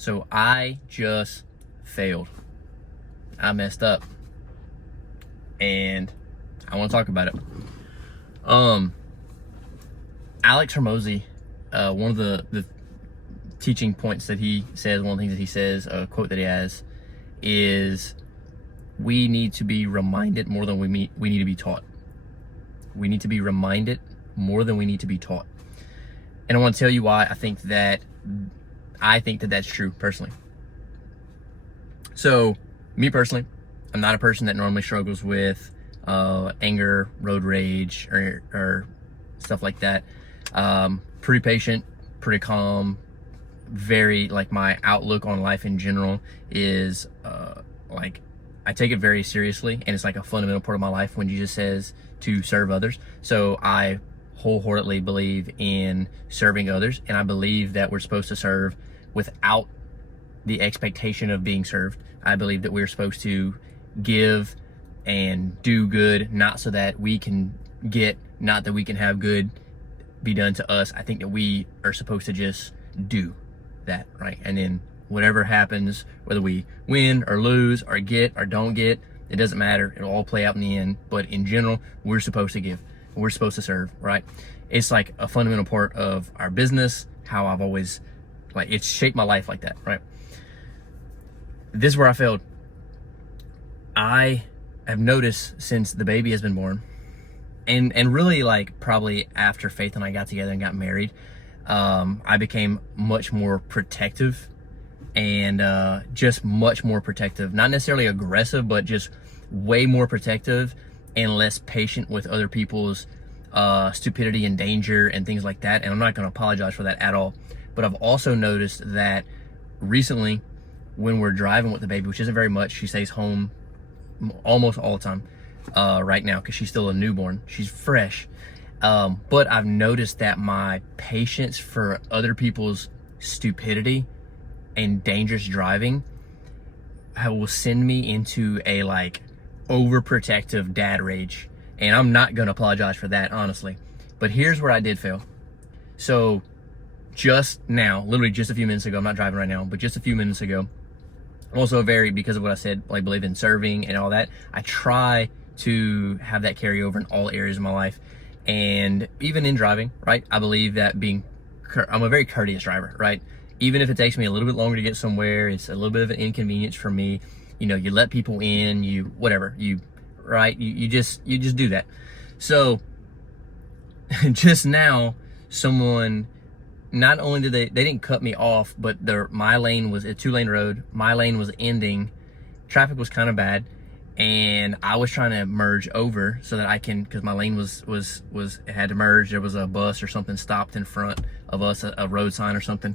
So I just failed. I messed up. And I want to talk about it. Alex Hormozy, one of the teaching points that he says, one of the things that he says, a quote that he has, is we need to be reminded more than we need to be taught. We need to be reminded more than we need to be taught. And I want to tell you why I think that that's true personally. So me personally, I'm not a person that normally struggles with anger, road rage, or stuff like that. Pretty patient, pretty calm, very, like, my outlook on life in general is like, I take it very seriously, and it's like a fundamental part of my life when Jesus says to serve others. So I wholeheartedly believe in serving others, and I believe that we're supposed to serve without the expectation of being served. I believe that we're supposed to give and do good, not so that we can get, not that we can have good be done to us. I think that we are supposed to just do that, right? And then whatever happens, whether we win or lose or get or don't get, it doesn't matter. It'll all play out in the end. But in general, we're supposed to give. We're supposed to serve, right? It's like a fundamental part of our business, how I've always, like, it's shaped my life like that, right? This is where I failed. I have noticed since the baby has been born, and really, like, probably after Faith and I got together and got married, I became much more protective, and just much more protective. Not necessarily aggressive, but just way more protective and less patient with other people's stupidity and danger and things like that. And I'm not going to apologize for that at all. But I've also noticed that recently, when we're driving with the baby, which isn't very much, she stays home almost all the time right now because she's still a newborn. She's fresh. But I've noticed that my patience for other people's stupidity and dangerous driving will send me into a, like, overprotective dad rage. And I'm not going to apologize for that, honestly. But here's where I did fail. So just now, literally just a few minutes ago, I'm not driving right now, but just a few minutes ago, also because of what I said, I believe in serving and all that, I try to have that carry over in all areas of my life. And even in driving, right? I believe that I'm a very courteous driver, right? Even if it takes me a little bit longer to get somewhere, it's a little bit of an inconvenience for me. You know, you let people in, you just do that. So just now, someone, not only did they didn't cut me off, but my lane was a 2-lane road. My lane was ending. Traffic was kind of bad, and I was trying to merge over so that I can, because my lane was it had to merge. There was a bus or something stopped in front of us, a road sign or something.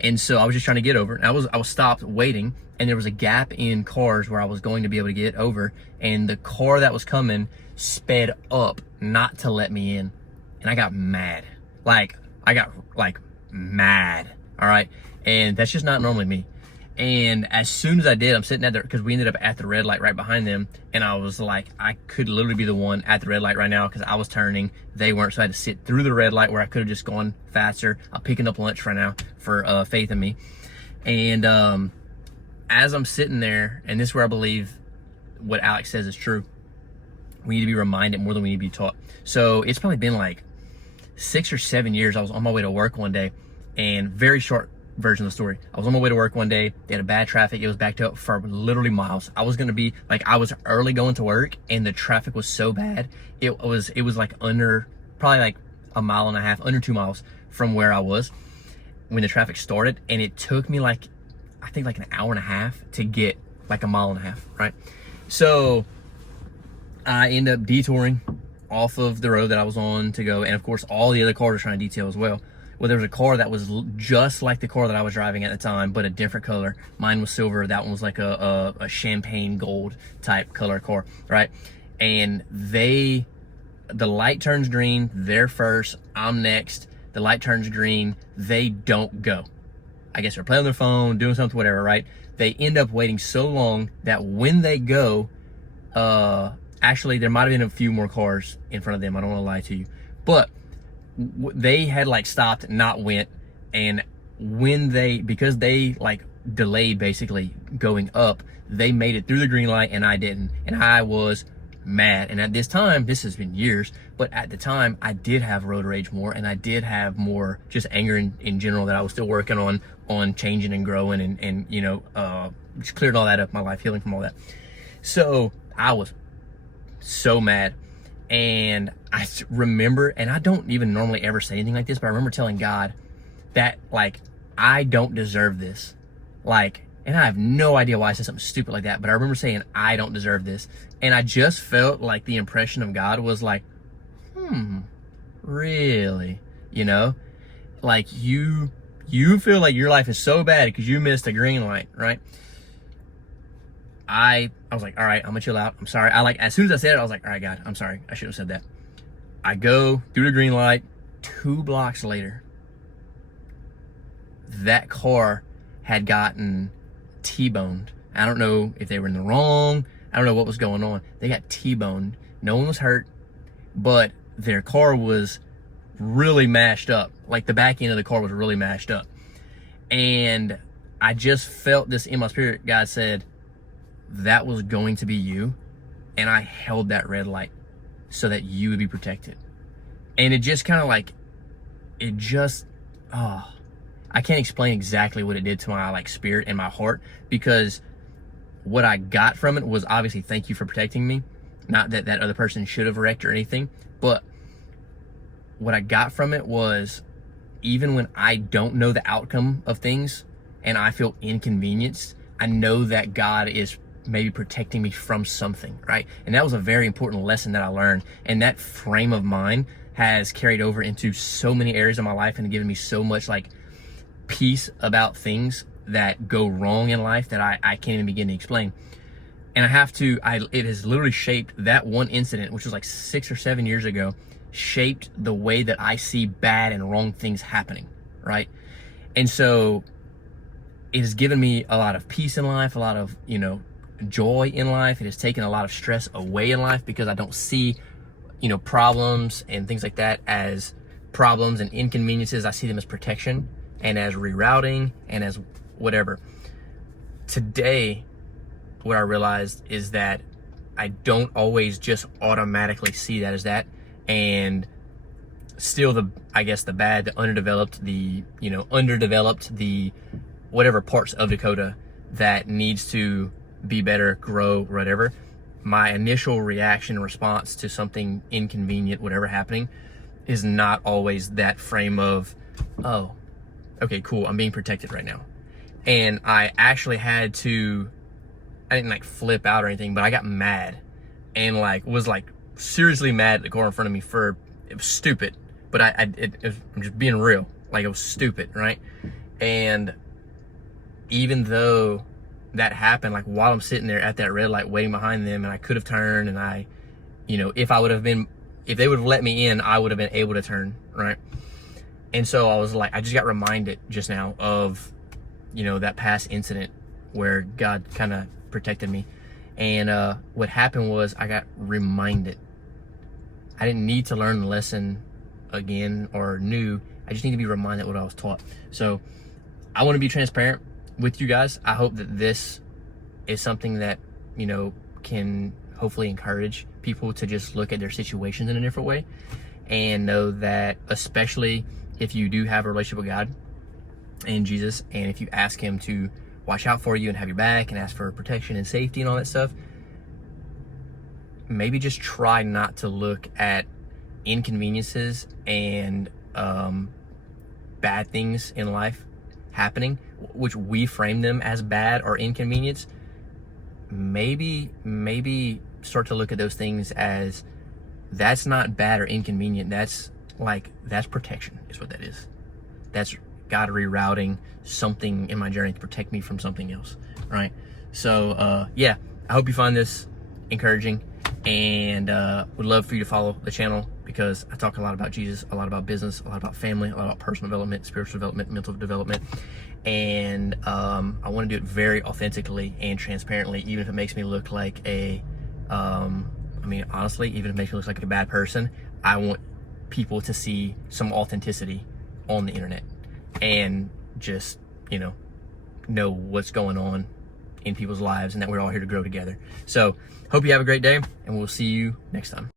And so I was just trying to get over. And I was stopped waiting, and there was a gap in cars where I was going to be able to get over, and the car that was coming sped up not to let me in. And I got mad. I got mad. All right. And that's just not normally me. And as soon as I did, I'm sitting at because we ended up at the red light right behind them. And I was like, I could literally be the one at the red light right now because I was turning. They weren't. So I had to sit through the red light where I could have just gone faster. I'm picking up lunch right now for Faith and me. And as I'm sitting there, and this is where I believe what Alex says is true, we need to be reminded more than we need to be taught. So it's probably been like 6 or 7 years. I was on my way to work one day, and very short version of the story. I was on my way to work one day. They had a bad traffic. It was backed up for literally miles. I was early going to work, and the traffic was so bad. It was like probably like a mile and a half, under 2 miles from where I was when the traffic started. And it took me I think an hour and a half to get like a mile and a half, right? So I end up detouring off of the road that I was on to go. And of course, all the other cars are trying to detail as well. Well, there was a car that was just like the car that I was driving at the time, but a different color. Mine was silver. That one was like a champagne gold type color car, right? And the light turns green. They're first. I'm next. The light turns green. They don't go. I guess they're playing on their phone, doing something, whatever, right? They end up waiting so long that when they go, actually, there might have been a few more cars in front of them. I don't want to lie to you. But they had stopped, not went, and because they like delayed basically going up, they made it through the green light and I didn't. And I was mad. And at this time, this has been years, but at the time I did have road rage more, and I did have more just anger in general that I was still working on changing and growing and you know, just cleared all that up, my life, healing from all that. So I was so mad. And I remember, and I don't even normally ever say anything like this, but I remember telling God that, like, I don't deserve this. Like, and I have no idea why I said something stupid like that, but I remember saying, I don't deserve this. And I just felt like the impression of God was like, really? You know? Like, you feel like your life is so bad because you missed a green light, right? I was like, all right, I'm gonna chill out. I'm sorry. As soon as I said it, I was like, all right, God, I'm sorry. I shouldn't have said that. I go through the green light. 2 blocks later, that car had gotten T-boned. I don't know if they were in the wrong. I don't know what was going on. They got T-boned. No one was hurt, but their car was really mashed up. Like, the back end of the car was really mashed up. And I just felt this in my spirit. God said, that was going to be you, and I held that red light so that you would be protected. And it just kind of like, I can't explain exactly what it did to my like spirit and my heart, because what I got from it was obviously thank you for protecting me. Not that that other person should have wrecked or anything, but what I got from it was, even when I don't know the outcome of things and I feel inconvenienced, I know that God is maybe protecting me from something, right? And that was a very important lesson that I learned. And that frame of mind has carried over into so many areas of my life and given me so much like peace about things that go wrong in life that I can't even begin to explain. And it has literally shaped that one incident, which was like 6 or 7 years ago, shaped the way that I see bad and wrong things happening, right? And so it has given me a lot of peace in life, a lot of, you know, joy in life. It has taken a lot of stress away in life because I don't see, you know, problems and things like that as problems and inconveniences. I see them as protection and as rerouting and as whatever. Today, what I realized is that I don't always just automatically see that as that, and still the bad, the underdeveloped, the whatever parts of Dakota that needs to be better, grow, whatever. My initial reaction and response to something inconvenient, whatever happening, is not always that frame of, oh, okay, cool, I'm being protected right now. And I actually I didn't like flip out or anything, but I got mad and like was like seriously mad at the car in front of me it was stupid, but I'm just being real. Like, it was stupid, right? And even though that happened, like while I'm sitting there at that red light waiting behind them, and I could have turned, and I, you know, if they would have let me in, I would have been able to turn, right? And so I was like, I just got reminded just now of, you know, that past incident where God kind of protected me. And what happened was I got reminded. I didn't need to learn the lesson again or new. I just need to be reminded of what I was taught. So I want to be transparent with you guys. I hope that this is something that, you know, can hopefully encourage people to just look at their situations in a different way, and know that, especially if you do have a relationship with God and Jesus, and if you ask him to watch out for you and have your back and ask for protection and safety and all that stuff, maybe just try not to look at inconveniences and bad things in life happening, which we frame them as bad or inconvenience. Maybe start to look at those things as, that's not bad or inconvenient. That's protection is what that is. That's God rerouting something in my journey to protect me from something else, right? So yeah, I hope you find this encouraging, and would love for you to follow the channel, because I talk a lot about Jesus, a lot about business, a lot about family, a lot about personal development, spiritual development, mental development, and I want to do it very authentically and transparently, even if it makes me look like honestly, even if it makes me look like a bad person. I want people to see some authenticity on the internet, and just, know what's going on in people's lives and that we're all here to grow together. So hope you have a great day, and we'll see you next time.